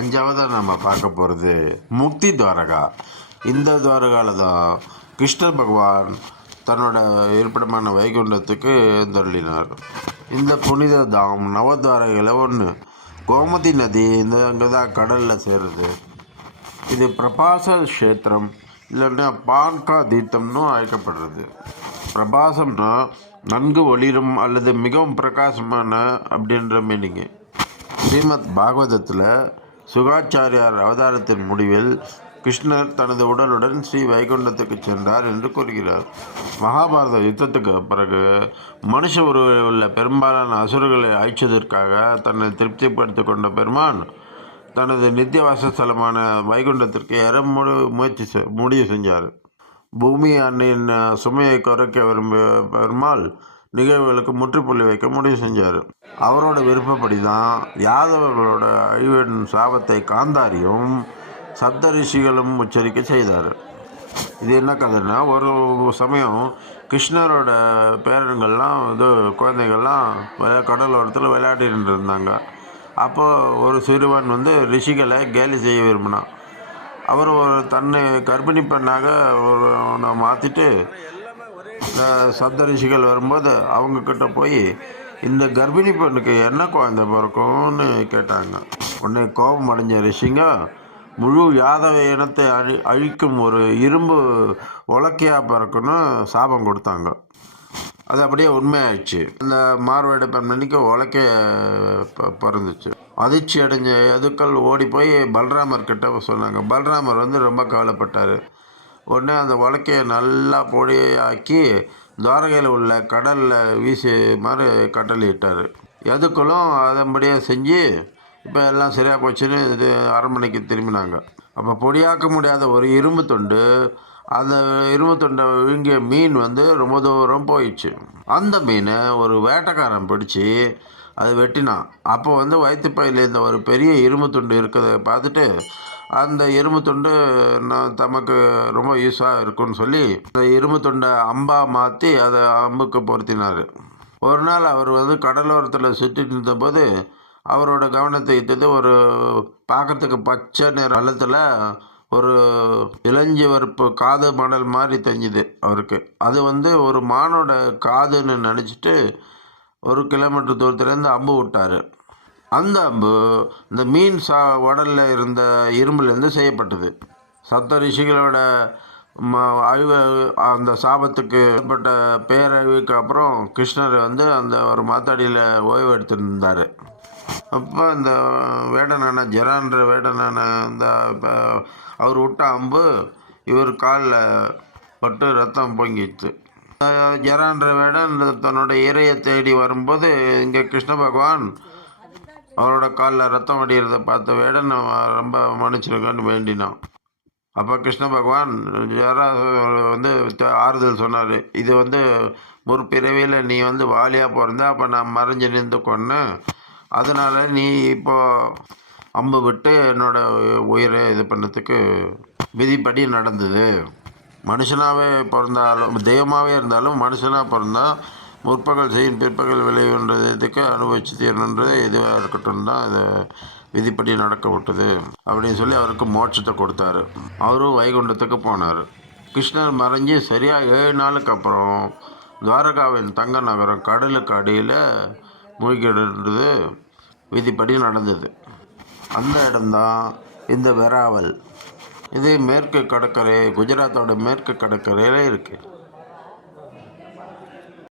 அஞ்சாவதாக நம்ம பார்க்க போகிறது முக்தி துவாரகா. இந்த துவாரகாவில் தான் கிருஷ்ணர் பகவான் தன்னோட இருப்பிடமான வைகுண்டத்துக்கு எழுந்தருளினார். இந்த புனித தாம் நவத்வாரகையில் ஒன்று. கோமதி நதி அங்கே தான் கடலில் சேருது. இது பிரபாச கஷேத்திரம் இல்லைன்னா பான்கா தீர்த்தம்னு அழைக்கப்படுறது. பிரபாசம்னா நன்கு ஒளிரும் அல்லது மிகவும் பிரகாசமான அப்படின்ற மீனிங்கு. ஸ்ரீமத் பாகவதத்தில் சுகாச்சாரியார் அவதாரத்தின் முடிவில் கிருஷ்ணர் தனது உடலுடன் ஸ்ரீ வைகுண்டத்துக்கு சென்றார் என்று கூறுகிறார். மகாபாரத யுத்தத்துக்கு பிறகு மனுஷ உருவில் உள்ள பெரும்பாலான அசுரர்களை அழிச்சதற்காக தன்னை திருப்திப்படுத்தி கொண்ட பெருமான் தனது நித்திய வாசஸ்தலமான வைகுண்டத்திற்கு ஏற முடிவு செஞ்சார். பூமி அன்னையின் சுமையை குறைக்க விரும்பிய பெருமாள் நிகழ்வுகளுக்கு முற்றுப்புள்ளி வைக்க முடிவு செஞ்சார். அவரோட விருப்பப்படி தான் யாதவர்களோட அழிவின் சாபத்தை காந்தாரியும் சப்த ரிஷிகளும் உச்சரிக்க செய்தார். இது என்ன கதைன்னா, ஒரு சமயம் கிருஷ்ணரோட பேரன்கள்லாம் குழந்தைகள்லாம் கடலோரத்தில் விளையாடிட்டு இருந்தாங்க. அப்போது ஒரு சிறுவன் ரிஷிகளை கேலி செய்ய விரும்பினான். அவர் தன்னை கர்ப்பிணி பெண்ணாக மாற்றிட்டு சப்த ரிஷிகள் வரும்போது அவங்கக்கிட்ட போய் இந்த கர்ப்பிணி பெண்ணுக்கு என்ன குழந்தை பிறக்கும்னு கேட்டாங்க. உடனே கோபம் அடைஞ்ச ரிஷிங்க முழு யாதவ இனத்தை அழிக்கும் ஒரு இரும்பு உலக்கையாக பிறக்குன்னு சாபம் கொடுத்தாங்க. அது அப்படியே உண்மையாயிடுச்சு. அந்த மார்வேட பெண்மணிக்கு உலக்கைய பிறந்துச்சு. அதிர்ச்சி அடைஞ்ச எதுக்கள் ஓடி போய் பல்ராமர் கிட்ட சொன்னாங்க. பல்ராமர் ரொம்ப கவலைப்பட்டார். உடனே அந்த உலக்கையை நல்லா பொடியாக்கி துவாரகையில் உள்ள கடலில் வீசி மாதிரி கட்டளையிட்டார். எதுக்களும் அதன்படியே செஞ்சு இப்போ எல்லாம் சரியாக போச்சுன்னு இது அரண்மனைக்கு திரும்பினாங்க. அப்போ பொடியாக்க முடியாத ஒரு இரும்பு துண்டு, அந்த இரும்பு துண்டை விழுங்கிய மீன் ரொம்ப தூரம் போயிடுச்சு. அந்த மீனை ஒரு வேட்டைக்காரன் பிடிச்சி அதை வெட்டினான். அப்போ வயிற்றுப்பையில் இந்த ஒரு பெரிய இரும்பு துண்டு இருக்கிறத பார்த்துட்டு அந்த இரும்பு துண்டு தமக்கு ரொம்ப யூஸாக இருக்குன்னு சொல்லி அந்த இரும்பு துண்டை அம்பாக மாற்றி அதை அம்புக்கு பொருத்தினார். ஒரு நாள் அவர் கடலோரத்தில் சுற்றிட்டு இருந்தபோது அவரோட கவனத்தை ஈர்த்தது ஒரு பார்க்கறதுக்கு பச்சை நிற வெள்ளத்தில் ஒரு இளஞ்சிவர்ப்பு காது மணல் மாதிரி தெரிஞ்சுது அவருக்கு. அது ஒரு மானோட காதுன்னு நினச்சிட்டு 1 கிலோமீட்டர் தூரத்துலேருந்து அம்பு விட்டார். அந்த அம்பு இந்த மீன் உடலில் இருந்த இரும்புலேருந்து செய்யப்பட்டது. சப்த ரிஷிகளோட அழிவு அந்த சாபத்துக்கு ஏற்பட்ட பேரழிவுக்கு அப்புறம் கிருஷ்ணர் அந்த ஒரு மாத்தாடியில் ஓய்வு எடுத்துருந்தார். அப்போ இந்த வேடனான ஜெரான்ற வேடனான அவர் விட்ட அம்பு இவர் காலில் பட்டு ரத்தம் பொங்கிச்சு. ஜெரான்ற வேடன் தன்னோட இறையை தேடி வரும்போது இங்கே கிருஷ்ண பகவான் அவரோட காலில் ரத்தம் வடிகிறத பார்த்த வேடன் ரொம்ப மன்னிச்சிருங்கன்னு வேண்டினான். அப்போ கிருஷ்ண பகவான் ஜெரா ஆறுதல் சொன்னார். இது முற்பிறவியில் நீ வாலியாக பிறந்த, அப்போ நான் மறைஞ்சு நின்று கொன்னேன். அதனால் நீ இப்போ அம்பு விட்டு என்னோட உயிரை இது பண்ணதுக்கு விதிப்படி நடந்தது. மனுஷனாகவே பிறந்தாலும் தெய்வமாகவே இருந்தாலும் மனுஷனாக பிறந்தால் முற்பகல் செய்யும் பிற்பகல் விளைவுன்றதுக்கு அனுபவிச்சு தீரணுன்றது எதுவாக இருக்கட்டும் தான் இது விதிப்படி நடக்க விட்டது அப்படின்னு சொல்லி அவருக்கு மோட்சத்தை கொடுத்தாரு. அவரும் வைகுண்டத்துக்கு போனார். கிருஷ்ணர் மறைஞ்சி சரியாக 7 நாளுக்கு அப்புறம் துவாரகாவின் தங்க நகரம் கடலுக்கு அடியில் மூழ்கிடுன்றது விதிப்படி நடந்தது. அந்த இடம்தான் இந்த வெராவல். இது மேற்கு கடற்கரை, குஜராத்தோட மேற்கு கடற்கரையில் இருக்குது.